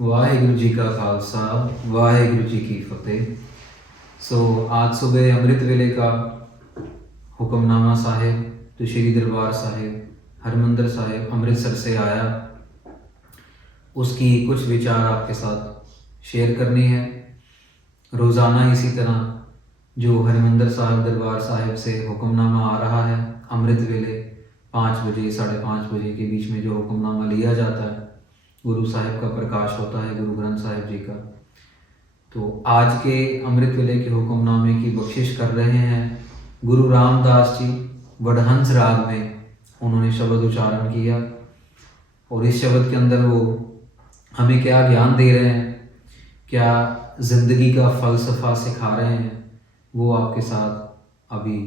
वाहेगुरु जी का खालसा, वाहेगुरु जी की फतेह। आज सुबह अमृत वेले का हुक्मनामा साहिब जो श्री दरबार साहिब हरमंदिर साहिब अमृतसर से आया, उसकी कुछ विचार आपके साथ शेयर करनी है। रोज़ाना इसी तरह जो हरमंदिर साहिब दरबार साहिब से हुक्मनामा आ रहा है, अमृत वेले 5 बजे 5:30 बजे के बीच में जो हुक्मनामा लिया जाता है, गुरु साहिब का प्रकाश होता है, गुरु ग्रंथ साहिब जी का। तो आज के अमृत वेले के हुक्मनामे की बख्शिश कर रहे हैं गुरु रामदास जी। वडहंस राग में उन्होंने शब्द उच्चारण किया और इस शब्द के अंदर वो हमें क्या ज्ञान दे रहे हैं, क्या जिंदगी का फलसफा सिखा रहे हैं, वो आपके साथ अभी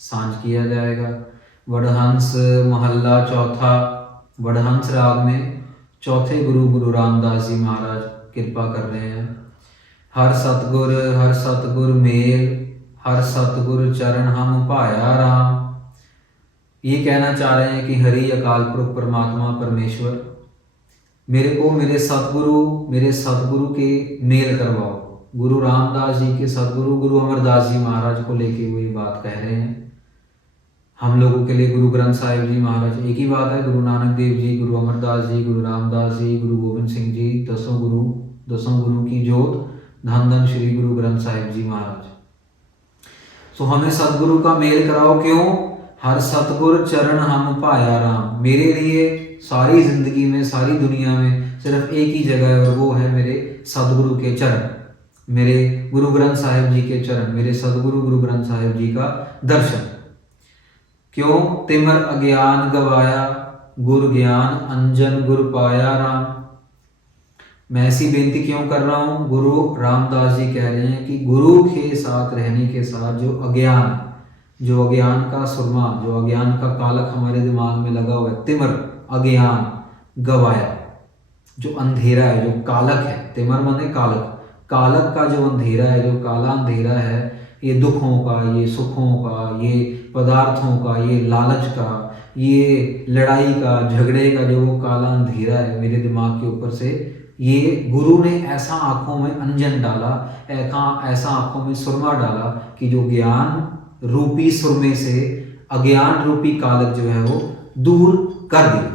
सांझ किया जाएगा। वडहंस महल्ला चौथा, वडहंस राग में चौथे गुरु गुरु रामदास जी महाराज कृपा कर रहे हैं। हर सतगुर मेल, हर सतगुर चरण हम पाया राम। ये कहना चाह रहे हैं कि हरि अकाल पुरख परमात्मा परमेश्वर मेरे को मेरे सतगुरु के मेल करवाओ। गुरु रामदास जी के सतगुरु गुरु अमरदास जी महाराज को लेके वो ये बात कह रहे हैं। हम लोगों के लिए गुरु ग्रंथ साहिब जी महाराज एक ही बात है। गुरु नानक देव जी, गुरु अमरदास जी, गुरु रामदास जी, गुरु गोविंद सिंह जी, दसों गुरु की जोत, धन धन श्री गुरु ग्रंथ साहिब जी महाराज। सो हमें सतगुरु का मेल कराओ। क्यों? हर सतगुर चरण हम पाया राम। मेरे लिए सारी जिंदगी में, सारी दुनिया में सिर्फ एक ही जगह है और वो है मेरे सतगुरु के चरण, मेरे गुरु ग्रंथ साहिब जी के चरण, मेरे सतगुरु गुरु ग्रंथ साहिब जी का दर्शन। क्यों? तिमर अज्ञान गवाया, गुर ज्ञान अंजन गुर पाया राम। मैं ऐसी बेनती क्यों कर रहा हूँ? गुरु रामदास जी कह रहे हैं कि गुरु के साथ रहने के साथ जो अज्ञान का सुरमा, जो अज्ञान का कालक हमारे दिमाग में लगा हुआ है, तिमर अज्ञान गवाया, जो अंधेरा है, जो कालक है, तिमर माने कालक, कालक का जो अंधेरा है, जो काला अंधेरा है, ये दुखों का, ये सुखों का, ये पदार्थों का, ये लालच का, ये लड़ाई का, झगड़े का, जो वो काला अंधेरा है मेरे दिमाग के ऊपर से, ये गुरु ने ऐसा आंखों में अंजन डाला, ऐसा आंखों में सुरमा डाला कि जो ज्ञान रूपी सुरमे से अज्ञान रूपी कालक जो है वो दूर कर दिया।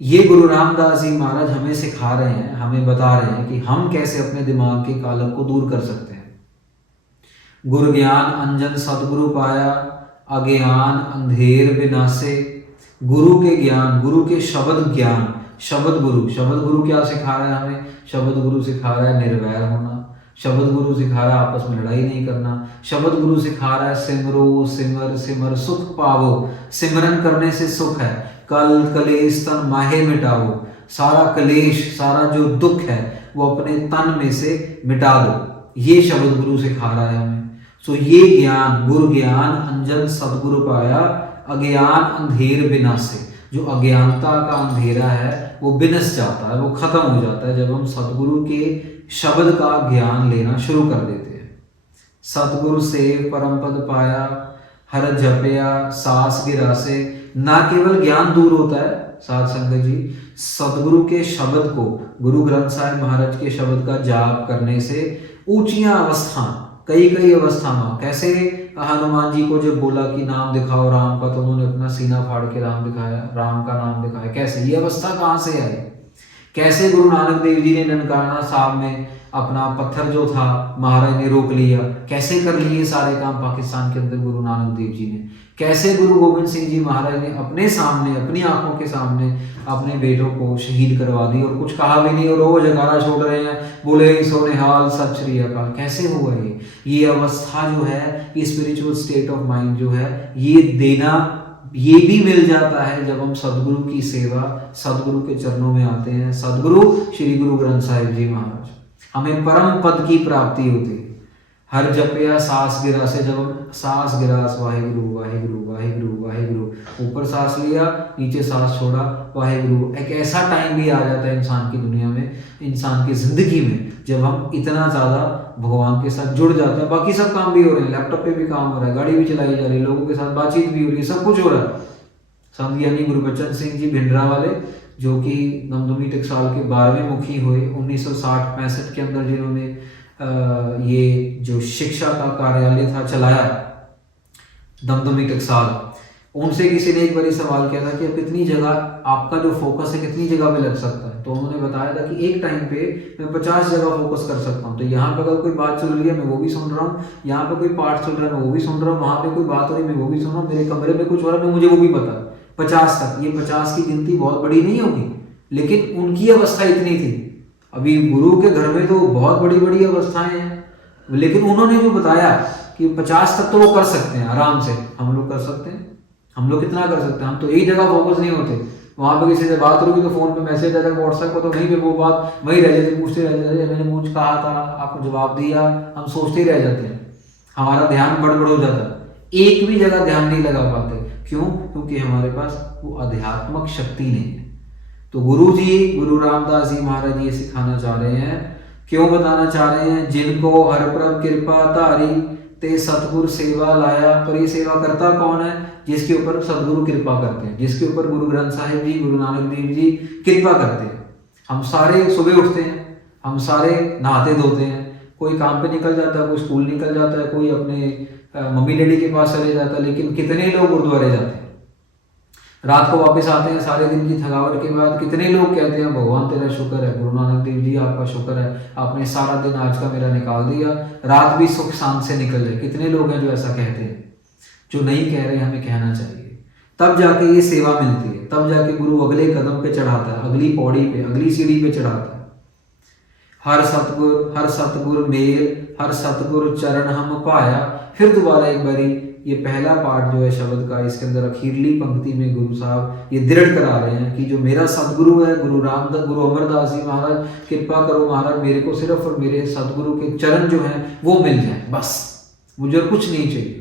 ये गुरु रामदास जी महाराज हमें सिखा रहे हैं, हमें बता रहे हैं कि हम कैसे अपने दिमाग के कालक को दूर कर सकते हैं। गुरु ज्ञान अंजन सतगुरु पाया, अज्ञान अंधेर विनाशे। गुरु के ज्ञान, गुरु के शब्द ज्ञान, शब्द गुरु क्या सिखा रहा है हमें? शब्द गुरु सिखा रहा है निर्वैर होना, शब्द गुरु सिखा रहा है आपस में लड़ाई नहीं करना, शब्द गुरु सिखा रहा है सिमरो सिमर सिमर सुख पावो, सिमरन करने से सुख है, कल कलेश तन माहे मिटाओ। सारा कलेश, सारा जो दुख है वो अपने तन में से मिटा दो। ये शब्द गुरु सिखा रहा है हमें। सो ये ज्ञान, गुरु ज्ञान अंजन सतगुरु पाया, अज्ञान अंधेर विनाशे। जो अज्ञानता का अंधेरा है वो विनस जाता है, वो खत्म हो जाता है जब हम सतगुरु के शब्द का ज्ञान लेना शुरू कर देते हैं। सतगुरु से परम पद पाया, हर जपया सास गिरासे। ना केवल ज्ञान दूर होता है साध संगत जी, सतगुरु के शब्द को, गुरु ग्रंथ साहिब महाराज के शब्द का जाप करने से ऊंचियां अवस्था, कई अवस्था में, कैसे हनुमान जी को जब बोला कि नाम दिखाओ राम का, तो उन्होंने अपना सीना फाड़ के राम दिखाया, राम का नाम दिखाया। कैसे ये अवस्था कहाँ से आई? कैसे गुरु नानक देव जी ने ननकाना साहब में अपना पत्थर जो था महाराज ने रोक लिया, कैसे कर लिए सारे काम पाकिस्तान के अंदर गुरु नानक देव जी ने? कैसे गुरु गोविंद सिंह जी महाराज ने अपने सामने, अपनी आंखों के सामने अपने बेटों को शहीद करवा दी और कुछ कहा भी नहीं, और वो जयकारा छोड़ रहे हैं, बोले सोनेहाल सत श्री अकाल। कैसे हुआ ये अवस्था जो है, ये स्पिरिचुअल स्टेट ऑफ माइंड जो है, ये देना, ये भी मिल जाता है जब हम सदगुरु की सेवा, सदगुरु के चरणों में आते हैं। सदगुरु श्री गुरु ग्रंथ साहिब जी महाराज, हमें परम पद की प्राप्ति होती है। हर जपया सांस गिरा से, जब हम सांस गिरास वाहेगुरु वाहेगुरु वाहेगुरु वाहेगुरु, ऊपर सांस लिया, नीचे सांस छोड़ा, वाहेगुरु। एक ऐसा टाइम भी आ जाता है इंसान की दुनिया में, इंसान की जिंदगी में, जब हम इतना ज्यादा भगवान के साथ जुड़ जाते हैं। बाकी सब काम भी हो रहे हैं, लैपटॉप पे भी काम हो रहा है, गाड़ी भी चलाई जा रही है, लोगों के साथ बातचीत भी हो रही है, सब कुछ हो रहा है। संत ज्ञानी गुरबचन सिंह जी भिंडरा वाले जो कि दमदमी टकसाल के 12वें मुखी हुए 1960-65 के अंदर, जिन्होंने ये जो शिक्षा का कार्यालय था चलाया दमदमी टकसाल। उनसे किसी ने एक बार सवाल किया था कि अब कितनी जगह आपका जो फोकस है कितनी जगह पे लग सकता है, तो उन्होंने बताया था कि एक टाइम पे मैं 50 जगह फोकस कर सकता हूँ। तो यहाँ पे अगर कोई बात चल रही है मैं वो भी सुन रहा हूँ, यहाँ पे कोई पाठ चल रहा है मैं वो भी सुन रहा हूँ, वहाँ पे कोई बात हो रही है मैं वो भी सुन रहा हूँ, मेरे कमरे में कुछ हो रहा है मुझे वो भी पता है। 50 तक, ये 50 की गिनती बहुत बड़ी नहीं होगी, लेकिन उनकी अवस्था इतनी थी। अभी गुरु के घर में तो बहुत बड़ी बड़ी अवस्थाएं हैं, लेकिन उन्होंने जो बताया कि 50 तक तो वो कर सकते हैं आराम से। हम लोग कर सकते हैं? हम लोग कितना कर सकते हैं? हम तो एक जगह फोकस नहीं होते। वहां पे किसी से बात होगी तो फोन पे मैसेज आता है, व्हाट्सएप पर, तो वहीं पे वो बात वहीं रह जाती, पूछते रह जाते, मैंने मुझ कहा था आपको जवाब दिया, हम सोचते ही रह जाते हैं, हमारा ध्यान बड़बड़ हो जाता है, एक भी जगह ध्यान नहीं लगा पाते। क्यों? क्योंकि हमारे पास वो आध्यात्मिक शक्ति नहीं है। तो गुरु रामदास जी महाराज ये सिखाना चाह रहे हैं, क्यों बताना चाह रहे हैं? जिनको हर प्रभ कृपा धारी ते सतगुरु सेवा लाया। पर ये सेवा करता कौन है? जिसके ऊपर सदगुरु कृपा करते हैं, जिसके ऊपर गुरु ग्रंथ साहिब जी, गुरु नानक देव जी कृपा करते हैं। हम सारे सुबह उठते हैं, हम सारे नहाते धोते हैं, कोई काम पे निकल जाता है, कोई स्कूल निकल जाता है, कोई अपने मम्मी डैडी के पास चले जाता है, लेकिन कितने लोग गुरुद्वारे जाते हैं? रात को वापस आते हैं सारे दिन की थकावट के बाद, कितने लोग कहते हैं भगवान तेरा शुक्र है, गुरु नानक देव जी आपका शुक्र है, आपने सारा दिन आज का मेरा निकाल दिया, रात भी सुख शांत से निकल जाए। कितने लोग हैं जो ऐसा कहते हैं? जो नहीं कह रहे हमें कहना चाहिए, तब जाके ये सेवा मिलती है, तब जाके गुरु अगले कदम पे चढ़ाता है, अगली पौड़ी पे, अगली सीढ़ी पे चढ़ाता है। हर सतगुर मेल, हर सतगुर चरण हम पाया। फिर दोबारा एक बारी ये पहला पार्ट जो है शब्द का, इसके अंदर अखीरली पंक्ति में गुरु साहब ये दृढ़ करा रहे हैं कि जो मेरा सतगुरु है गुरु रामदास, गुरु अमरदास जी महाराज, कृपा करो महाराज मेरे को सिर्फ और मेरे सतगुरु के चरण जो हैं वो मिल जाए, बस मुझे कुछ नहीं चाहिए,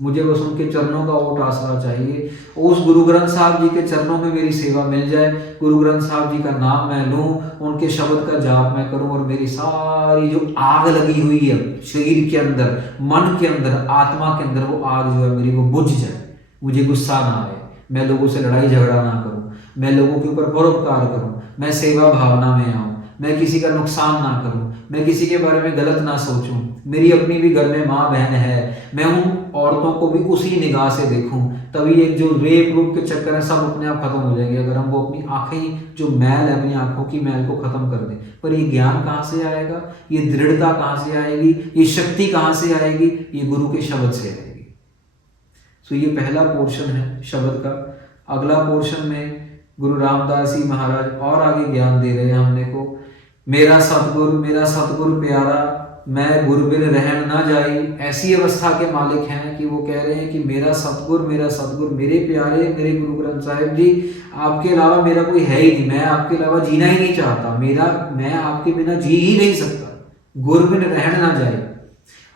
मुझे बस उनके चरणों का ओट आसरा चाहिए। उस गुरु ग्रंथ साहब जी के चरणों में मेरी सेवा मिल जाए, गुरु ग्रंथ साहब जी का नाम मैं लूं, उनके शब्द का जाप मैं करूं, और मेरी सारी जो आग लगी हुई है शरीर के अंदर, मन के अंदर, आत्मा के अंदर, वो आग जो है मेरी वो बुझ जाए, मुझे गुस्सा ना आए, मैं लोगों से लड़ाई झगड़ा ना करूं, मैं लोगों के ऊपर परोपकार करूं, मैं सेवा भावना में आऊं, मैं किसी का नुकसान ना करूं, मैं किसी के बारे में गलत ना सोचूं, मेरी अपनी भी घर में माँ बहन है, मैं उन औरतों को भी उसी निगाह से देखूं, तभी एक जो रेप रूप के चक्कर है सब अपने आप खत्म हो जाएंगे, अगर हम वो अपनी आंखें जो मैल है अपनी आंखों की मैल को खत्म कर दें। पर ये ज्ञान कहाँ से आएगा? ये दृढ़ता कहाँ से आएगी? ये शक्ति कहाँ से आएगी? ये गुरु के शब्द से आएगी। सो ये पहला पोर्शन है शब्द का। अगला पोर्शन में गुरु रामदास जी महाराज और आगे ज्ञान दे रहे हैं हमने को, मेरा सतगुरु प्यारा, मैं गुरु बिन रहन ना जाई। ऐसी अवस्था के मालिक हैं कि वो कह रहे हैं कि मेरा सतगुर मेरे प्यारे, मेरे गुरु ग्रंथ साहिब जी, आपके अलावा मेरा कोई है ही नहीं, मैं आपके अलावा जीना ही नहीं चाहता, मैं आपके बिना जी ही नहीं सकता, गुरु बिन रहन ना जाए।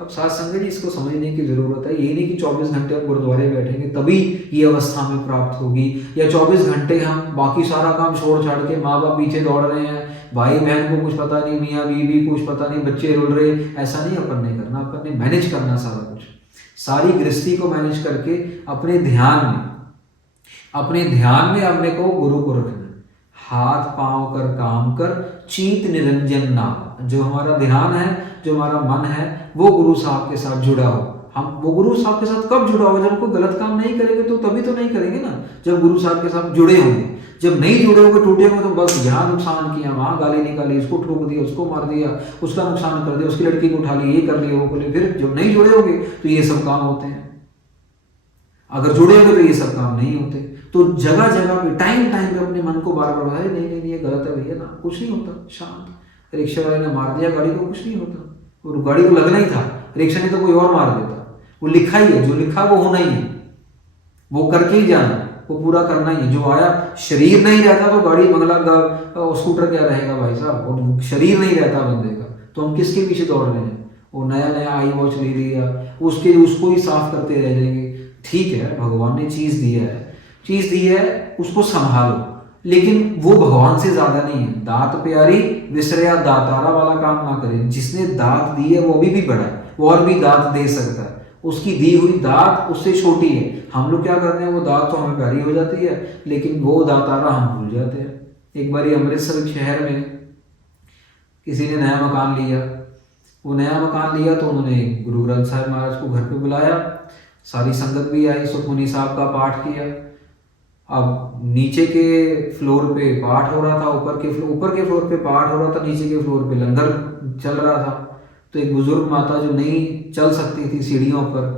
अब साथ संगत जी इसको समझने की जरूरत है। ये नहीं कि 24 घंटे हम गुरुद्वारे बैठेंगे तभी ये अवस्था हमें प्राप्त होगी, या 24 घंटे हम बाकी सारा काम छोड़ छाड़ के, माँ बाप पीछे दौड़ रहे हैं, भाई बहन को कुछ पता नहीं, मियाँ बीवी कुछ पता नहीं, बच्चे रुल रहे, ऐसा नहीं अपन ने करना। अपन ने मैनेज करना सारा कुछ, सारी गृहस्थी को मैनेज करके अपने ध्यान में अपने को गुरु को रखना। हाथ पांव कर काम कर, चीत निरंजन नाम। जो हमारा ध्यान है, जो हमारा मन है, वो गुरु साहब के साथ जुड़ा हो। हम वो गुरु साहब के साथ कब जुड़ा हो? जब कोई गलत काम नहीं करेंगे तो तभी तो नहीं करेंगे ना, जब गुरु साहब के साथ जुड़े होंगे। जब नहीं जुड़े होंगे, टूटे होंगे, तो बस यहाँ नुकसान किया, वहाँ गाली निकाली, इसको ठोक दिया, उसको मार दिया, उसका नुकसान कर दिया, उसकी लड़की को उठा लिया, ये कर लिया, वो कर लिया। फिर जब नहीं जुड़े होंगे तो ये सब काम होते हैं, अगर जुड़े होंगे तो ये सब काम नहीं होते। तो जगह जगह पे टाइम पे अपने मन को बार बार बताए, नहीं ये गलत है भैया ना, कुछ नहीं होता, शांत। रिक्शा वाले ने मार दिया गाड़ी को, कुछ नहीं होता, और गाड़ी को लगना ही था, रिक्शा ने तो कोई और मार देता। वो लिखा ही है, जो लिखा वो होना ही है, वो करके ही जाना, वो पूरा करना ही है। जो आया, शरीर नहीं रहता तो गाड़ी बंगला स्कूटर क्या रहेगा भाई साहब, और शरीर नहीं रहता बंदे का, तो हम किसके पीछे दौड़ रहे हैं? वो नया आई वॉच ले लिया, उसको ही साफ करते रह जाएंगे। ठीक है, भगवान ने चीज दी है, उसको संभालो, लेकिन वो भगवान से ज्यादा नहीं है। दात प्यारी विसरया दातारा वाला काम ना करें। जिसने दात दी है वो अभी भी बड़ा है, वो और भी दात दे सकता है, उसकी दी हुई दात उससे छोटी है। हम लोग क्या करते हैं, वो दात तो हमें प्यारी हो जाती है, लेकिन वो दातारा हम भूल जाते हैं। एक बारी अमृतसर शहर में किसी ने नया मकान लिया। वो नया मकान लिया तो उन्होंने गुरु ग्रंथ साहिब महाराज को घर पे बुलाया, सारी संगत भी आई, सुखमनी साहब का पाठ किया। अब नीचे के फ्लोर पे पाठ हो रहा था, ऊपर के फ्लोर पे पाठ हो रहा था, नीचे के फ्लोर पे लंगर चल रहा था। तो एक बुजुर्ग माता जो नहीं चल सकती थी सीढ़ियों पर,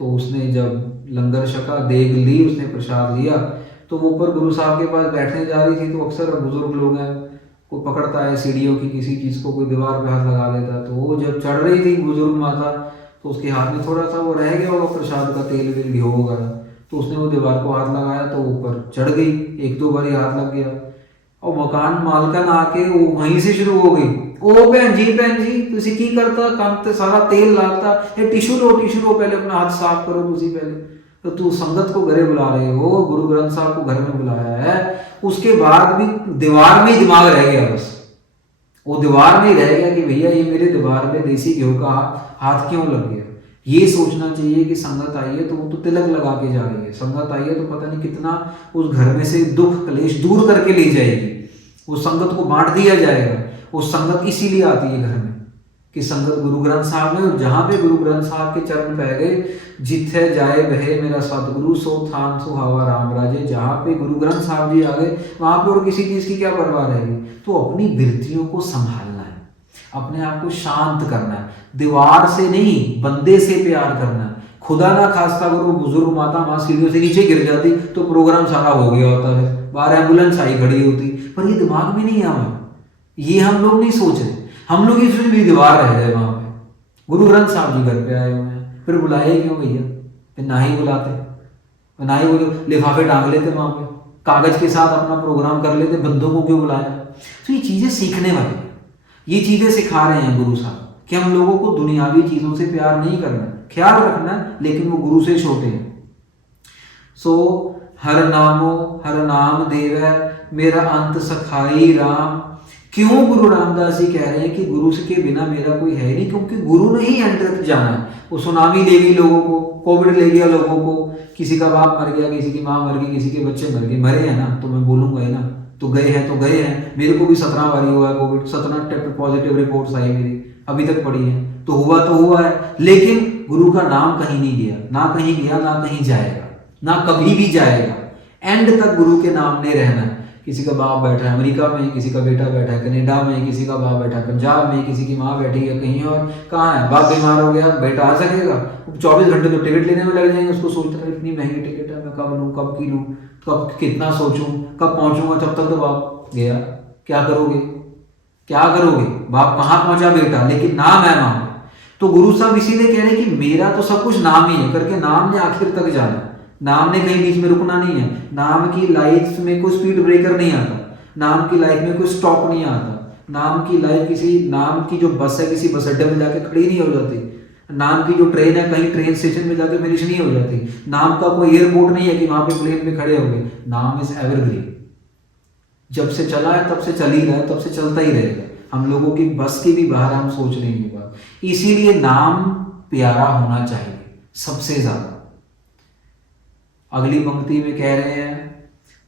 तो उसने जब लंगर छका, देग ली, उसने प्रसाद लिया, तो वो ऊपर गुरु साहब के पास बैठने जा रही थी। तो अक्सर बुजुर्ग लोग हैं, कोई पकड़ता है सीढ़ियों की किसी चीज़ को, कोई दीवार पे हाथ लगा देता। तो वो जब चढ़ रही थी बुजुर्ग माता, तो उसके हाथ में थोड़ा सा वो रह गया होगा प्रसाद का तेल वेल घिओ वगैरह, तो उसने वो दीवार को हाथ लगाया तो ऊपर चढ़ गई, एक दो बारी हाथ लग गया। और मकान मालकन आके वो वहीं से शुरू हो गई, ओ भैन जी तुसी की करता, काम ते सारा तेल लाता, ये टिश्यू लो पहले अपना हाथ साफ करो तुसी पहले। तो तू संगत को घरे बुला रहे हो, गुरु ग्रंथ साहब को घर में बुलाया है, उसके बाद भी दीवार में ही दिमाग रह गया, बस वो दीवार में ही रह गया कि भैया ये मेरे दीवार में देसी घी का हाथ क्यों लग गया। ये सोचना चाहिए कि संगत आई है तो वो तो तिलक लगा के जा रही है, संगत आई है तो पता नहीं कितना उस घर में से दुख क्लेश दूर करके ले जाएगी, वो संगत को बांट दिया जाएगा। वो संगत इसीलिए आती है घर में कि संगत गुरु ग्रंथ साहब में, जहां पे गुरु ग्रंथ साहब के चरण पै गए, जिथे जाए बहे मेरा सतगुरु सो थान सुहावा राम राजे। जहां पे गुरु ग्रंथ साहब जी आ गए, वहां पे और किसी चीज की क्या परवाह रहेगी। तो अपनी वृत्तियों को संभालना है, अपने आप को शांत करना है, दीवार से नहीं बंदे से प्यार करना है। खुदा ना खास्ता करो बुजुर्ग माता मां सीढ़ियों से नीचे गिर जाती तो प्रोग्राम सारा हो गया होता है, बाहर एम्बुलेंस आई खड़ी होती, पर ये दिमाग में नहीं आया, ये हम लोग नहीं सोच रहे। हम लोग इसमें भी दीवार रह जाए वहां पे, गुरु ग्रंथ साहब जी घर पे आए हुए हैं, फिर बुलाए क्यों भैया, फिर ना ही बुलाते, ना ही वो लिफाफे टांग लेते वहां पे, कागज के साथ अपना प्रोग्राम कर लेते, बंदों को क्यों बुलाया। तो ये चीजें सीखने वाली, ये चीजें सिखा रहे हैं गुरु साहब कि हम लोगों को दुनियावी चीजों से प्यार नहीं करना, ख्याल रखना, लेकिन वो गुरु से छोटे हैं। सो हर नाम देवै मेरा अंत सखाई राम। क्यों गुरु रामदास जी कह रहे हैं कि गुरु के बिना मेरा कोई है नहीं, क्योंकि गुरु ने ही एंड तक जाना है। वो सुनामी ले गई लोगों को, कोविड ले गया लोगों को, किसी का बाप मर गया, किसी की माँ मर गई, किसी के बच्चे मर गए, मरे हैं ना तो मैं बोलूंगा ही ना, तो गए हैं। मेरे को भी 17 बारी हुआ है कोविड, 17 पॉजिटिव रिपोर्ट्स आई मेरी, अभी तक पड़ी है, तो हुआ है। लेकिन गुरु का नाम कहीं नहीं गया, ना कहीं जाएगा, ना कभी भी जाएगा। एंड तक गुरु के नाम ने रहना है। किसी का बाप बैठा है अमेरिका में, किसी का बेटा बैठा है कनाडा में, किसी का बाप बैठा है पंजाब में, किसी की माँ बैठी है कहीं और, कहाँ है, बाप बीमार हो गया, बेटा आ सकेगा, 24 घंटे तो टिकट लेने में लग जाएंगे, उसको सोचता है इतनी महंगी टिकट है, मैं कब लूँ, कब की लूँ, कब कितना सोचूं, कब पहुंचूंगा, जब तक तो बाप गया। क्या करोगे, बाप कहाँ पहुंचा बेटा, लेकिन नाम है वहां। तो गुरु साहब इसीलिए कह रहे हैं कि मेरा तो सब कुछ नाम ही है करके, नाम ने आखिर तक जाना, नाम ने कहीं बीच में रुकना नहीं है। नाम की लाइफ में कोई स्पीड ब्रेकर नहीं आता, नाम की लाइफ में कोई स्टॉप नहीं आता, नाम की लाइफ नाम की जो बस है किसी बस अड्डे में जाके खड़ी नहीं हो जाती, नाम की जो ट्रेन है कहीं ट्रेन स्टेशन में जाके फिनिश नहीं हो जाती, नाम का कोई एयरपोर्ट नहीं है कि वहां पे प्लेन में खड़े हो गए। नाम इज एवरग्रीन, जब से चला है तब से चल ही रहा है, तब से चलता ही रहेगा। हम लोगों की बस के भी बाहर हम सोच रहे हैं बात, इसीलिए नाम प्यारा होना चाहिए सबसे ज्यादा। अगली पंक्ति में कह रहे हैं,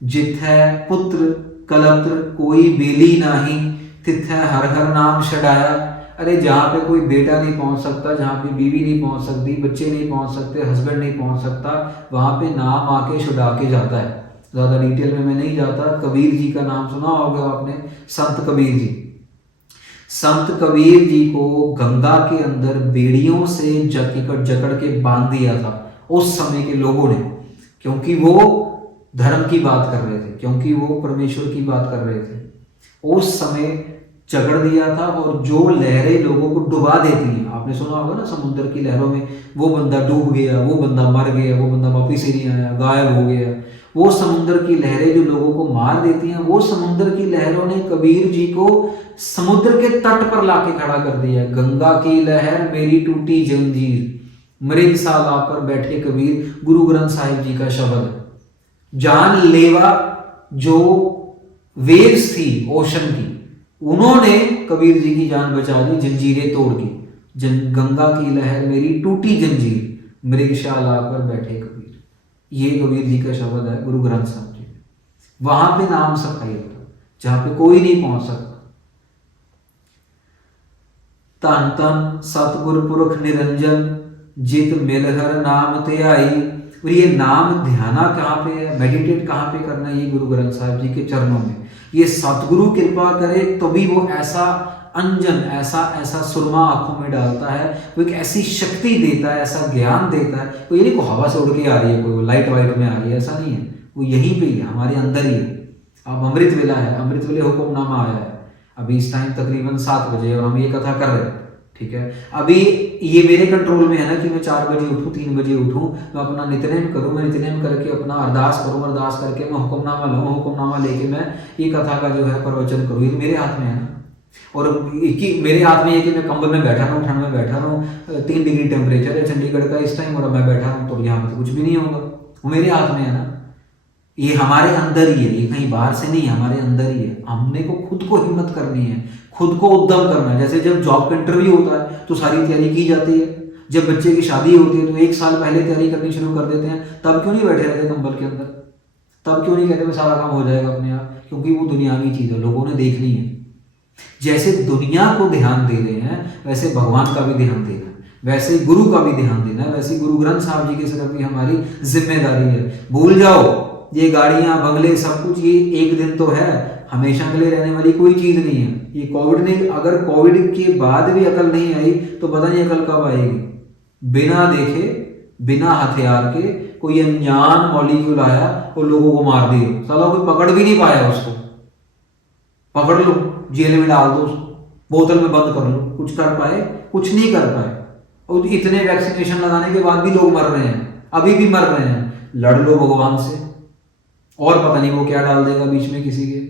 जिथै पुत्र कलत्र कोई बेली नाही, तिथै हर हर नाम छड़ाया। अरे जहाँ पे कोई बेटा नहीं पहुंच सकता, जहाँ पे बीवी नहीं पहुंच सकती, बच्चे नहीं पहुंच सकते, हस्बैंड नहीं पहुंच सकता, वहां पे नाम आके छुड़ा के जाता है। ज्यादा डिटेल में मैं नहीं जाता। कबीर जी का नाम सुना होगा आपने, संत कबीर जी। संत कबीर जी को गंगा के अंदर बेड़ियों से जकड़ के बांध दिया था उस समय के लोगों ने, क्योंकि वो धर्म की बात कर रहे थे, क्योंकि वो परमेश्वर की बात कर रहे थे। उस समय जकड़ दिया था, और जो लहरें लोगों को डुबा देती हैं, आपने सुना होगा ना समुद्र की लहरों में, वो बंदा डूब गया, वो बंदा मर गया, वो बंदा वापिस ही नहीं आया, गायब हो गया। वो समुद्र की लहरें जो लोगों को मार देती हैं, वो समुद्र की लहरों ने कबीर जी को समुद्र के तट पर लाके खड़ा कर दिया। गंगा की लहर मेरी टूटी जंजीर, मृगशाला पर बैठे कबीर, गुरु ग्रंथ साहिब जी का शब्द। जान लेवा जो वेव्स थी ओशन की, उन्होंने कबीर जी की जान बचा दी जंजीरें तोड़ के। गंगा की लहर मेरी टूटी जंजीर, मृगशाला पर बैठे कबीर, ये कबीर जी का शब्द है गुरु ग्रंथ साहिब जी। वहां पे नाम सफाई होता, जहां पे कोई नहीं पहुंच सकता। तन तन सतगुर पुरख निरंजन, जित मिलहर नाम ते आई। और ये नाम ध्याना कहाँ पे है, मेडिटेट कहाँ पे करना है, ये गुरु ग्रंथ साहिब जी के चरणों में। ये सतगुरु कृपा करे तभी वो ऐसा अंजन, ऐसा ऐसा सुरमा आंखों में डालता है, वो एक ऐसी शक्ति देता है, ऐसा ज्ञान देता है। वो ये नहीं को हवा से उड़ के आ रही है, कोई लाइट वाइट में आ रही है, ऐसा नहीं है। वो यहीं पे ही है, हमारे अंदर ही है। अब अमृत वेला है, अमृत वेले हुक्मनामा आया है अभी इस टाइम तकरीबन 7 बजे, और हम ये कथा कर रहे हैं, ठीक है। अभी ये मेरे कंट्रोल में है ना कि मैं 4 बजे उठूँ, 3 बजे उठूँ, मैं अपना नित्यनेम करूँ, मैं नित्यनेम करके अपना अरदास करूँ, अरदास करके मैं हुक्मनामा लूँ, हुक्मनामा लेके मैं ये कथा का जो है प्रवचन करूँ। ये मेरे हाथ में है ना। और मेरे हाथ में ये कि मैं कंबल में बैठा रहूँ, ठंड में बैठा रहूँ, 3 डिग्री टेम्परेचर है चंडीगढ़ का इस टाइम, और मैं बैठा हूँ तो यहाँ पर तो कुछ भी नहीं होगा। वो मेरे हाथ में है ना। ये हमारे अंदर ही है, ये कहीं बाहर से नहीं, हमारे अंदर ही है। हमने को खुद को हिम्मत करनी है, खुद को उद्यम करना है। जैसे जब जॉब का इंटरव्यू होता है तो सारी तैयारी की जाती है, जब बच्चे की शादी होती है तो 1 साल पहले तैयारी करनी शुरू कर देते हैं। तब क्यों नहीं बैठे रहते कंबल के अंदर, तब क्यों नहीं कहते सारा काम हो जाएगा अपने आप, क्योंकि वो दुनियावी चीज़ है, लोगों ने देखनी है। जैसे दुनिया को ध्यान दे रहे हैं वैसे भगवान का भी ध्यान देना है, वैसे गुरु का भी ध्यान देना है, वैसे गुरु ग्रंथ साहब जी की तरफ भी हमारी जिम्मेदारी है। भूल जाओ ये गाड़ियां बंगले सब कुछ, ये एक दिन तो है, हमेशा के लिए रहने वाली कोई चीज नहीं है। ये कोविड ने, अगर कोविड के बाद भी अकल नहीं आई तो पता नहीं अकल कब आएगी। बिना देखे, बिना हथियार के कोई अनजान मॉलिक्यूल आया और लोगों को मार दिया, साला कोई पकड़ भी नहीं पाया उसको। पकड़ लो, जेल में डाल दो उसको, बोतल में बंद कर लो, कुछ कर पाए? कुछ नहीं कर पाए। और इतने वैक्सीनेशन लगाने के बाद भी लोग मर रहे हैं, अभी भी मर रहे हैं। लड़ लो भगवान से, और पता नहीं वो क्या डाल देगा बीच में किसी के।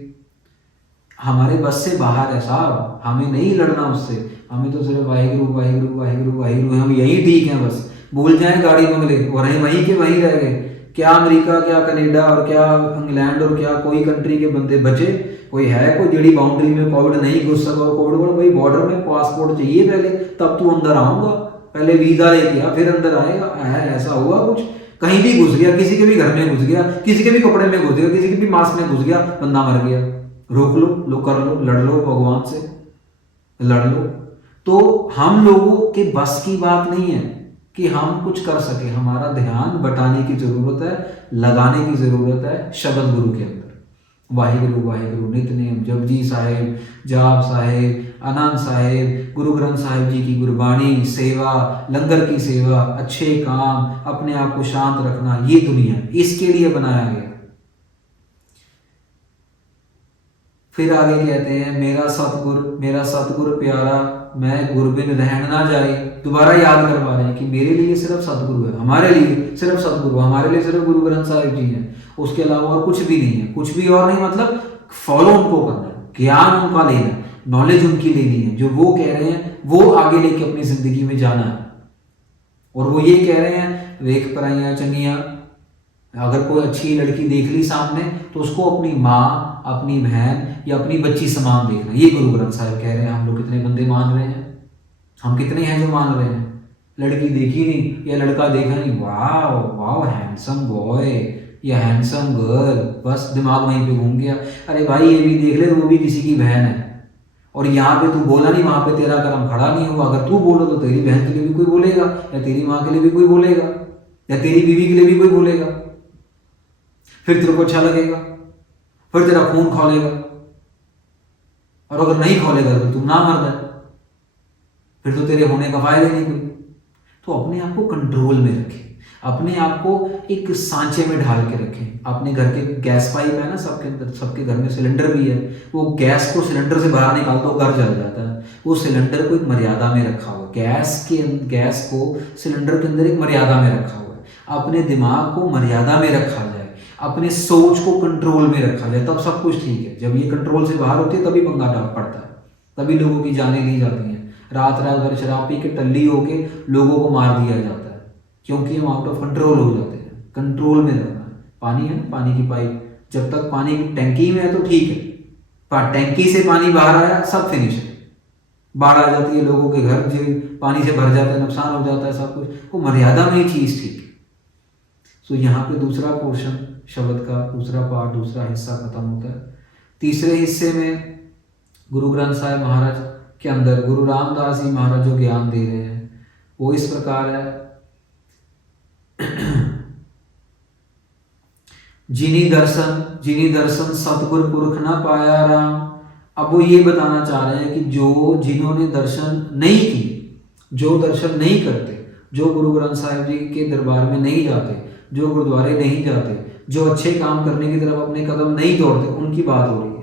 हमारे बस से बाहर है साहब, हमें नहीं लड़ना उससे, हमें तो सिर्फ वाहिगुरु वाहिगुरु वाहिगुरु वाहिगुरु, हम यही ठीक हैं बस। भूल जाएं गाड़ी बंगले, और वहीं के वहीं रह गए। क्या अमेरिका, क्या कनाडा, और क्या इंग्लैंड, और क्या कोई कंट्री के बंदे बचे? कोई है कोई जड़ी बाउंड्री में कोविड नहीं घुस सका? कोविड बोलो भाई बॉर्डर में पासपोर्ट चाहिए पहले, तब तू अंदर आऊंगा, पहले वीजा लेके आ फिर अंदर आएगा। ऐसा हुआ कुछ? कहीं भी घुस गया, किसी के भी घर में घुस गया, किसी के भी कपड़े में घुस गया, किसी के भी मास्क में घुस गया, बंदा मर गया। रोक लो, लो कर लो, लड़ लो भगवान से, लड़ लो। तो हम लोगों के बस की बात नहीं है कि हम कुछ कर सके। हमारा ध्यान बटाने की जरूरत है, लगाने की जरूरत है शब्द गुरु के अंदर। वाहिगुरु वाहिगुरु, नित्यनेम, जपजी साहिब, जाप साहिब, आनंद साहिब, गुरु ग्रंथ साहिब जी की गुरबाणी, सेवा, लंगर की सेवा, अच्छे काम, अपने आप को शांत रखना, ये दुनिया इसके लिए बनाया गया। फिर आगे कहते हैं, मेरा सतगुर प्यारा, मैं गुरबिन रहन ना जाए। दोबारा याद करवा रहे हैं कि मेरे लिए सिर्फ सतगुरु है, हमारे लिए सिर्फ सतगुरु, हमारे लिए सिर्फ गुरु ग्रंथ साहिब जी हैं, उसके अलावा और कुछ भी नहीं है। कुछ भी और नहीं मतलब फॉलो उनको करना है, ज्ञान उनका लेना है, नॉलेज उनकी लेनी है, जो वो कह रहे हैं वो आगे लेके अपनी जिंदगी में जाना है। और वो ये कह रहे हैं, वेख पराइयां चंगियां, अगर कोई अच्छी लड़की देख ली सामने तो उसको अपनी माँ, अपनी बहन या अपनी बच्ची समान देखना। ये गुरु ग्रंथ साहिब कह रहे हैं। हम लोग कितने बंदे मान रहे हैं? हम कितने हैं जो मान रहे हैं? लड़की देखी नहीं या लड़का देखा नहीं, वाह वाह हैंडसम बॉय या हैंडसम गर्ल, बस दिमाग वहीं पे घूम गया। अरे भाई ये भी देख ले, वो भी किसी की बहन है, और यहाँ पे तू बोला नहीं, वहां पे तेरा कर्म खड़ा नहीं हुआ। अगर तू बोलो तो तेरी बहन के लिए भी कोई बोलेगा, या तेरी माँ के लिए भी कोई बोलेगा, या तेरी बीवी के लिए भी कोई बोलेगा। फिर तेरे को अच्छा लगेगा, फिर तेरा खून खोलेगा, और अगर नहीं खोलेगा तो तुम ना मर जाए, फिर तो तेरे होने का फायदा नहीं कोई। तो अपने आप को कंट्रोल में रखें, अपने आप को एक सांचे में ढाल के रखें। अपने घर के गैस पाइप है ना, सबके अंदर, सबके घर में सिलेंडर भी है, वो गैस को सिलेंडर से बाहर निकाल दो, घर जल जाता है। वो सिलेंडर को एक मर्यादा में रखा हुआ, गैस को सिलेंडर के अंदर एक मर्यादा में रखा हुआ है। अपने दिमाग को मर्यादा में रखा जाए, अपने सोच को कंट्रोल में रखा जाए, तब सब कुछ ठीक है। जब ये कंट्रोल से बाहर होती है तभी पंगा डाल पड़ता है, तभी लोगों की जानें ली जाती हैं। रात रात भर शराब पी के टल्ली होके लोगों को मार दिया जाता है, क्योंकि हम आउट ऑफ कंट्रोल हो जाते हैं। कंट्रोल में रहना। पानी है ना, पानी की पाइप, जब तक पानी की टैंकी में है तो ठीक है, पर टैंकी से पानी बाहर आया सब फिनिश है। बाढ़ आ जाती है, लोगों के घर जो पानी से भर जाते हैं, नुकसान हो जाता है सब कुछ। वो मर्यादा में ही चीज ठीक है। तो यहाँ पे दूसरा पोर्शन शब्द का दूसरा पार्ट, दूसरा हिस्सा खत्म होता है। तीसरे हिस्से में गुरु ग्रंथ साहिब महाराज के अंदर गुरु रामदास जी महाराज जो ज्ञान दे रहे हैं वो इस प्रकार है। जिनी दर्शन सतगुर पुरख ना पाया राम। अब वो ये बताना चाह रहे हैं कि जिन्होंने दर्शन नहीं किए, जो दर्शन नहीं करते, जो गुरु ग्रंथ साहिब जी के दरबार में नहीं जाते, जो गुरुद्वारे नहीं जाते, जो अच्छे काम करने की तरफ अपने कदम नहीं तोड़ते, उनकी बात हो रही है।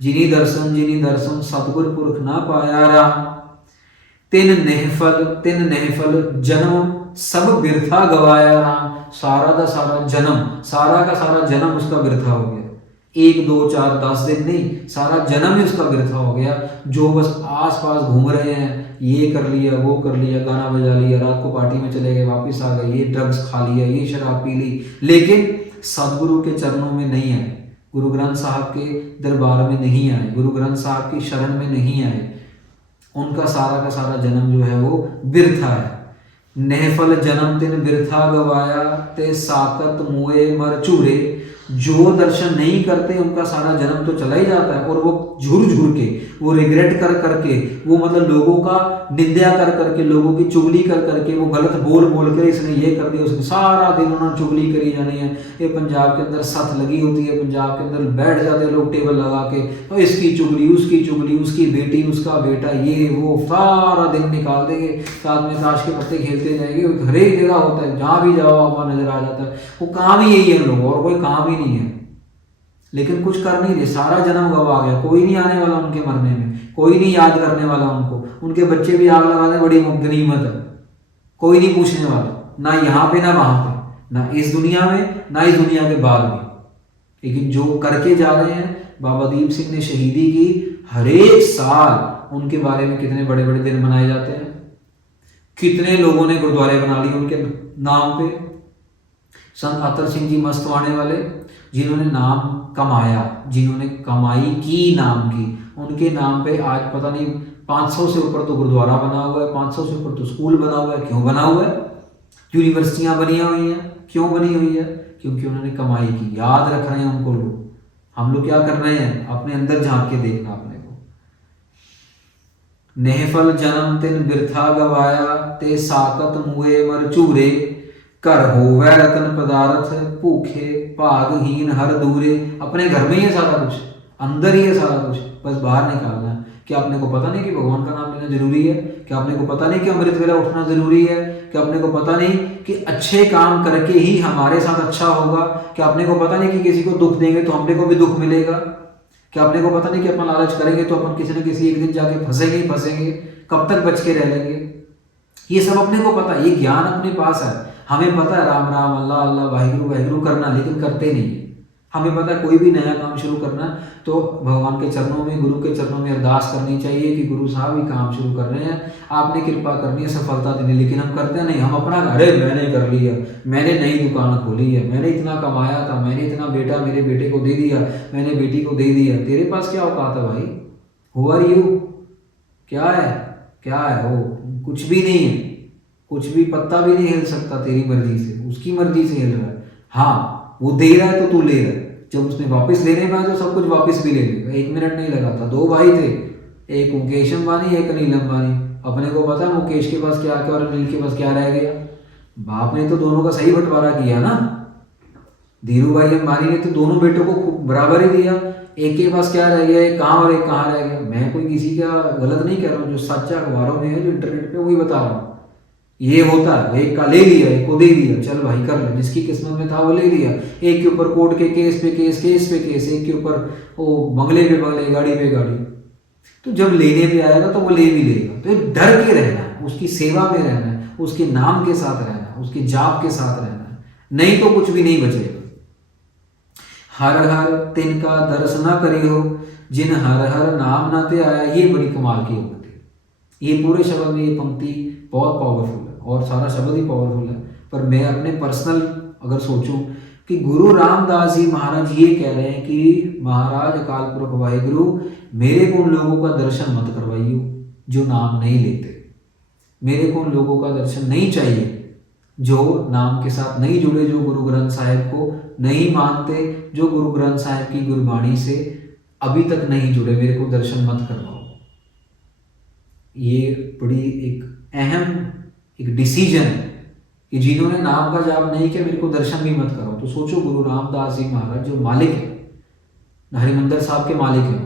जिनी दर्शन सतगुर पुरख ना पाया राम। तिन नेहफल जन्म सब बिरथा गवाया राम। सारा का सारा जन्म उसका बिरथा हो गया। 1 2 4 10 दिन नहीं, सारा जन्म ही उसका बिरथा हो गया। जो बस आस पास घूम रहे हैं, ये कर लिया, वो कर लिया, गाना बजा लिया, रात को पार्टी में चले गए, वापस आ गए, ये ड्रग्स खा लिया, ये शराब पी ली, लेकिन सदगुरु के चरणों में नहीं आए, गुरु ग्रंथ साहब के दरबार में नहीं आए, गुरु ग्रंथ साहब की शरण में नहीं आए, उनका सारा का सारा जन्म जो है वो बिरथा है। नेहफल जन्म तिन बिरथा गवाया ते साकत मुए मर चूरे। जो दर्शन नहीं करते उनका सारा जन्म तो चला ही जाता है, और वो झूर के, वो रिग्रेट कर करके, वो मतलब लोगों का निंदा कर करके, लोगों की चुगली कर करके, वो गलत बोल कर इसने ये कर दिया, उसने सारा दिन उन्होंने चुगली करी जानी है। ये पंजाब के अंदर सत लगी होती है, पंजाब के अंदर बैठ जाते हैं लोग टेबल लगा के, तो इसकी चुगली, उसकी बेटी, उसका बेटा, ये वो सारा दिन निकाल देंगे, साथ में ताश के पत्ते खेलते जाएंगे। हर एक जगह होता है, जहाँ भी जाओ आपको नजर आ जाता है। वो काम ही यही है लोगों, और कोई काम ही नहीं है, लेकिन कुछ कर नहीं रहे, सारा जन्म गवा गया। कोई नहीं आने वाला उनके मरने में, कोई नहीं याद करने वाला उनको, उनके बच्चे भी आग लगा दें, बड़ी गनीमत है, कोई नहीं पूछने वाला, ना यहाँ पे ना वहां पे, ना इस दुनिया में ना इस दुनिया के बाद में। लेकिन जो करके जा रहे हैं, बाबा दीप सिंह ने शहीदी की, हर एक साल उनके बारे में कितने बड़े बड़े दिन मनाए जाते हैं, कितने लोगों ने गुरुद्वारे बना लिए उनके नाम पे। संत अतर सिंह जी मस्तवाने वाले, जिन्होंने नाम कमाया, जिन्होंने कमाई की नाम की, उनके नाम पे आज पता नहीं 500 से ऊपर तो गुरुद्वारा बना हुआ है, 500 से ऊपर तो स्कूल बना हुआ है। क्यों बना हुआ है? यूनिवर्सिटियां बनी हुई हैं। क्यों बनी हुई है? क्योंकि उन्होंने कमाई की। याद रख रहे हैं उनको लोग। हम लोग क्या कर रहे हैं? अपने अंदर झांक के देखना अपने को। नेहफल जन्म तिन बिरथा गवाया ते साकत मुए मर चूरे। कर होवे रतन पदार्थ भूखे भागहीन हर दूरे। अपने घर में ही है सारा कुछ, अंदर ही है सारा कुछ, बस बाहर निकालना है। क्या अपने को पता नहीं कि भगवान का नाम लेना जरूरी है? क्या अपने को पता नहीं कि अमृत वेला उठना जरूरी है? क्या अपने को पता नहीं कि अच्छे काम करके ही हमारे साथ अच्छा होगा? क्या अपने को पता नहीं कि किसी को दुख देंगे तो हमने को भी दुख मिलेगा? क्या अपने को पता नहीं कि अपन लालच करेंगे तो अपन किसी न किसी एक दिन जाके फंसेंगे ही फंसेंगे? कब तक बच के रह लेंगे? ये सब अपने को पता है, ये ज्ञान अपने पास है। हमें पता है राम राम अल्लाह अल्लाह वाहिगुरु वाहिगुरु करना, लेकिन करते नहीं है। हमें पता है कोई भी नया काम शुरू करना तो भगवान के चरणों में, गुरु के चरणों में अरदास करनी चाहिए कि गुरु साहब ये काम शुरू कर रहे हैं, आपने कृपा करनी है, सफलता देनी। लेकिन हम करते नहीं, हम अपना अरे मैंने कर लिया, मैंने नई दुकान खोली है, मैंने इतना कमाया था, मैंने इतना बेटा मेरे बेटे को दे दिया, मैंने बेटी को दे दिया। तेरे पास क्या औकात है भाई? Who are you? क्या है? क्या है वो? कुछ भी नहीं है, कुछ भी पत्ता भी नहीं हिल सकता तेरी मर्जी से, उसकी मर्जी से हिल रहा है। हाँ, वो दे रहा है तो तू ले रहा है। जब उसने वापस लेने में आया तो सब कुछ वापस भी ले लेगा। 1 मिनट नहीं लगा था। 2 भाई थे, एक मुकेश अंबानी, एक अनिल अंबानी। अपने को पता मुकेश के पास क्या क्या और अनिल के पास क्या रह गया। बाप ने तो दोनों का सही बंटवारा किया ना। धीरू भाई अंबानी ने तो दोनों बेटों को बराबर ही दिया। एक के पास क्या रह गया, एक कहाँ और एक कहाँ रह गया। मैं कोई किसी का गलत नहीं कह रहा हूँ, जो सच्चा अखबारों में है, जो इंटरनेट पे वही बता रहा हूँ। ये होता है, एक का ले लिया, एक को दे दिया, चल भाई कर ले, जिसकी किस्मत में था वो ले लिया। एक के ऊपर कोर्ट के केस पे केस, केस पे केस, एक के ऊपर वो बंगले पे बंगले, गाड़ी पे गाड़ी। तो जब लेने पे आएगा तो वो ले भी लेगा। तो डर के रहना है, उसकी सेवा में रहना है, उसके नाम के साथ रहना है, उसके जाप के साथ रहना है, नहीं तो कुछ भी नहीं बचेगा। हर हर तिनका दर्श ना करी हो, जिन हर हर नाम ना ते आया। ये बड़ी कमाल की होती है। ये पूरे शब्द में ये पंक्ति बहुत पावरफुल है, और सारा शब्द ही पावरफुल है। पर मैं अपने पर्सनल अगर सोचूं कि गुरु रामदास जी महाराज ये कह रहे हैं कि महाराज अकाल पुरख वाहिगुरु, मेरे को उन लोगों का दर्शन मत करवाइयो जो नाम नहीं लेते। मेरे को उन लोगों का दर्शन नहीं चाहिए जो नाम के साथ नहीं जुड़े, जो गुरु ग्रंथ साहिब को नहीं मानते, जो गुरु ग्रंथ साहिब की गुरबाणी से अभी तक नहीं जुड़े, मेरे को दर्शन मत करवाओ। ये बड़ी एक अहम एक डिसीजन है कि जिन्होंने नाम का जाप नहीं किया, मेरे को दर्शन भी मत कराओ। तो सोचो, गुरु रामदास जी महाराज जो मालिक है, हरिमंदर साहब के मालिक हैं,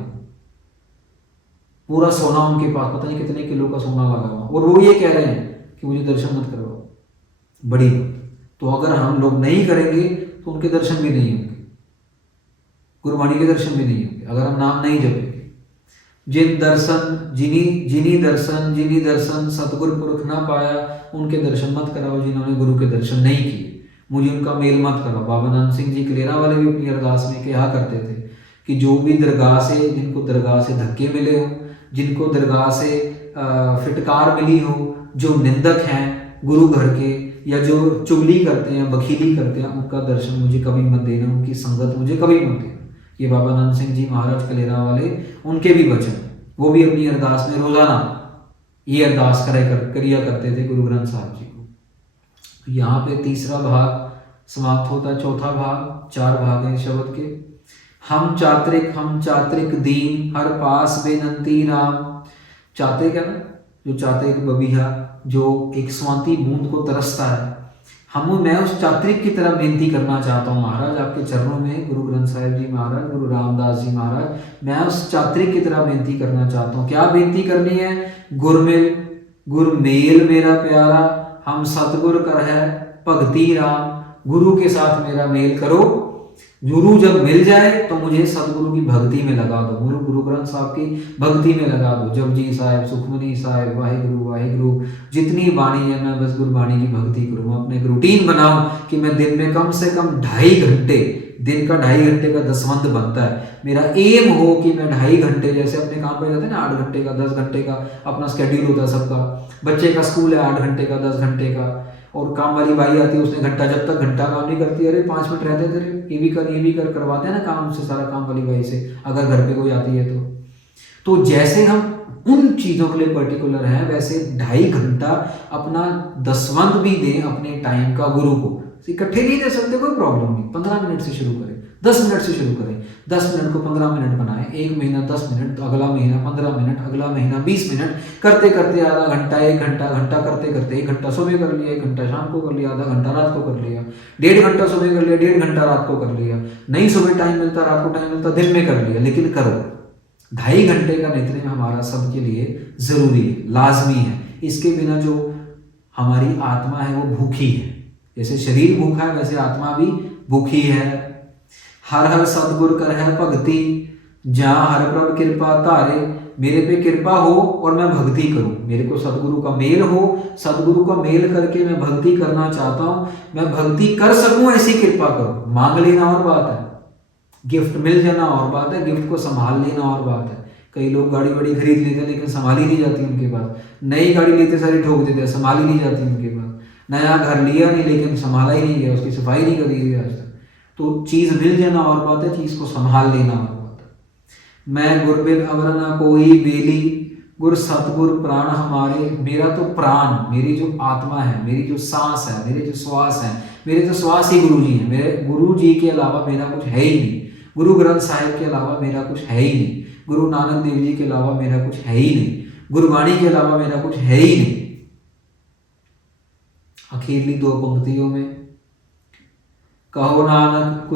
पूरा सोना उनके पास, पता नहीं कितने किलो का सोना लगा हुआ, और वो ये कह रहे हैं कि मुझे दर्शन मत करवाओ। बड़ी बात। तो अगर हम लोग नहीं करेंगे तो उनके दर्शन भी नहीं होंगे, गुरुवाणी के दर्शन भी नहीं होंगे, अगर हम नाम नहीं जपेंगे। जिन दर्शन जिनी दर्शन सतगुरु पुरख ना पाया, उनके दर्शन मत कराओ जिन्होंने गुरु के दर्शन नहीं किए। मुझे उनका मेल मत कराओ। बाबा नानक सिंह जी कलेरा वाले भी अपनी अरदास में कहा करते थे कि जो भी दरगाह से, जिनको दरगाह से धक्के मिले हो, जिनको दरगाह से फिटकार मिली हो, जो निंदक हैं गुरु घर के, या जो चुगली करते हैं, बखीली करते हैं, उनका दर्शन मुझे कभी मत देना, उनकी संगत मुझे कभी मत देना। ये बाबा नानक सिंह जी महाराज कलेरा वाले, उनके भी वचन, वो भी अपनी अरदास में रोजाना ये अरदास करिया करते थे गुरु ग्रंथ साहब जी को। यहाँ पे तीसरा भाग समाप्त होता है। चौथा भाग, 4 भाग हैं शब्द के। हम चात्रिक दीन, हर पास बेनंती राम। चात्रिक है ना, जो चात्रिक बबीहा, जो एक स्वाति बूंद को तरसता है, मैं उस चात्रिक की तरह बेनती करना चाहता हूँ महाराज आपके चरणों में, गुरु ग्रंथ साहिब जी महाराज, गुरु रामदास जी महाराज, मैं उस चात्रिक की तरह बेनती करना चाहता हूँ। क्या बेनती करनी है? गुरमेल मेरा प्यारा, हम सतगुर कर है भक्ति राम। गुरु के साथ मेरा मेल करो। गुरु जब मिल जाए तो मुझे सतगुरु की भक्ति में लगा दो, गुरु ग्रंथ साहब की भक्ति में लगा दो। जपजी साहिब, सुखमनी साहिब, वाहिगुरु वाहिगुरु, जितनी बाणी है मैं बस गुरबाणी की भक्ति करूँ। अपने एक रूटीन बनाऊं कि मैं दिन में कम से कम 2.5 घंटे, दिन का 2.5 घंटे का दसवंत बनता है, मेरा एम हो कि मैं 2.5 घंटे, जैसे अपने काम पे जाते हैं ना 8 घंटे का 10 घंटे का अपना स्केड्यूल होता है सबका, बच्चे का स्कूल है 8 घंटे का 10 घंटे का, और काम वाली बाई आती है उसने घंटा, जब तक घंटा काम नहीं करती, अरे 5 मिनट रहते थे, ये भी कर करवाते हैं ना काम उससे, सारा काम वाली बाई से, अगर घर पे कोई आती है तो जैसे हम उन चीजों के लिए पर्टिकुलर हैं, वैसे 2.5 घंटा अपना दसवंत भी दें अपने टाइम का गुरु को। इकट्ठे नहीं दे सकते, कोई प्रॉब्लम नहीं, 15 मिनट से शुरू करें, 10 मिनट से शुरू करें, 10 मिनट को 15 मिनट बनाएं, 1 महीना 10 मिनट, अगला महीना 15 मिनट, अगला महीना 20 मिनट, करते करते आधा घंटा, 1 घंटा करते करते 1 घंटा सुबह कर लिया, 1 घंटा शाम को कर लिया, आधा घंटा रात को कर लिया, 1.5 घंटा सुबह कर लिया, 1.5 घंटा रात को कर लिया, नहीं सुबह टाइम मिलता, रात को टाइम मिलता, दिन में कर लिया, लेकिन करो। 2.5 घंटे का नित्य हमारा सबके लिए जरूरी है, लाजमी है। इसके बिना जो हमारी आत्मा है वो भूखी है, जैसे शरीर भूखा है वैसे आत्मा भी भूखी है। हर सतगुर कर है भक्ति, जहाँ हर प्रभ कृपा तारे। मेरे पे कृपा हो और मैं भक्ति करूं, मेरे को सतगुरु का मेल हो, सतगुरु का मेल करके मैं भक्ति करना चाहता हूं, मैं भक्ति कर सकूं, ऐसी कृपा करो। मांग लेना और बात है, गिफ्ट मिल जाना और बात है, गिफ्ट को संभाल लेना और बात है। कई लोग गाड़ी बड़ी खरीद लेते हैं लेकिन संभाली नहीं जाती उनके पास, नई गाड़ी लेते सारी ठोक देते हैं, संभाली नहीं जाती उनके पास। नया घर लिया नहीं लेकिन संभाला ही नहीं गया, उसकी सफाई नहीं करी गई आज तक। तो चीज मिल जाना और बात है, चीज को संभाल लेना और बात है। मैं गुरबिन अवर न कोई बेली, गुर सतगुर प्राण हमारे। मेरा तो प्राण, मेरी जो आत्मा है, मेरी जो सांस है, मेरे जो श्वास है, मेरे तो श्वास ही गुरु जी है। मेरे गुरु जी के अलावा मेरा कुछ है ही नहीं, गुरु ग्रंथ साहिब के अलावा मेरा कुछ है ही नहीं, गुरु नानक देव जी के अलावा मेरा कुछ है ही नहीं, गुरबाणी के अलावा मेरा कुछ है ही नहीं। आखिरली 2 पंक्तियों में कहो नानक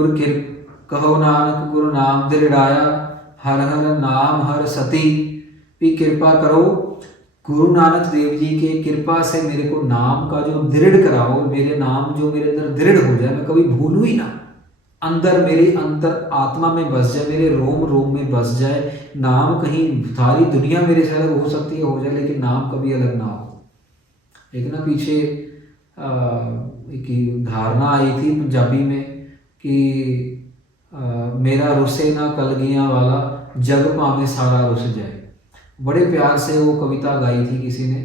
गुरु नाम दृढ़ाया, हर हर नाम हर सती। भी कृपा करो गुरु नानक देव जी के कृपा से मेरे को नाम का जो दृढ़ कराओ, मेरे नाम जो मेरे अंदर दृढ़ हो जाए, मैं कभी भूलूं ही ना, अंदर मेरे अंतर आत्मा में बस जाए, मेरे रोम रोम में बस जाए। नाम कहीं सारी दुनिया मेरे से अलग हो सकती है, हो जाए, लेकिन नाम कभी अलग ना हो। एक ना पीछे एक धारणा आई थी पंजाबी में कि मेरा रुसे ना कलगियां वाला, जग भावे सारा रुस जाए। बड़े प्यार से वो कविता गाई थी किसी ने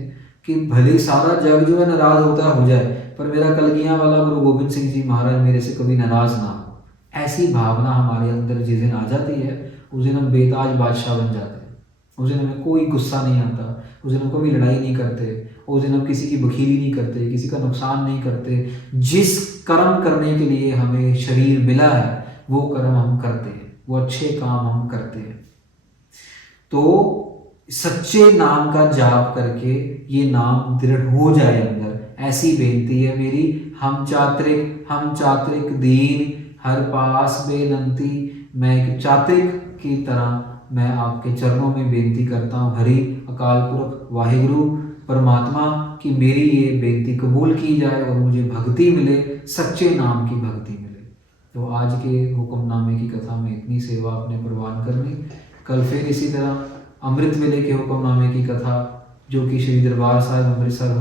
कि भले सारा जग जो है नाराज होता हो जाए, पर मेरा कलगियां वाला गुरु गोविंद सिंह जी महाराज मेरे से कभी नाराज ना हो। ऐसी भावना हमारे अंदर जिस दिन आ जाती है, उस दिन हम बेताज बादशाह बन जाते हैं। उस दिन हमें कोई गुस्सा नहीं आता, उस दिन हम कभी लड़ाई नहीं करते, उस दिन हम किसी की बखीली नहीं करते, किसी का नुकसान नहीं करते। जिस कर्म करने के लिए हमें शरीर मिला है वो कर्म हम करते हैं, वो अच्छे काम हम करते हैं। तो सच्चे नाम का जाप करके ये नाम दृढ़ हो जाए अंदर, ऐसी बेनती है मेरी। हम चात्रिक दीन हर पास बेनंती। मैं एक चात्रिक की तरह मैं आपके चरणों में बेनती करता हूँ। हरि अकाल पुरख वाहिगुरु परमात्मा की मेरी ये बेनती कबूल की जाए और मुझे भक्ति मिले, सच्चे नाम की भक्ति मिले। तो आज के हुक्मनामे की कथा में इतनी सेवा आपने प्रवान करनी। कल फिर इसी तरह अमृत वेले के हुक्मनामे की कथा, जो कि श्री दरबार साहिब अमृतसर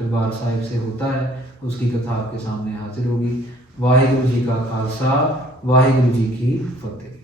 दरबार साहिब से होता है, उसकी कथा आपके सामने हाजिर होगी। वाहिगुरु जी का खालसा, वाहिगुरु जी की फतेह।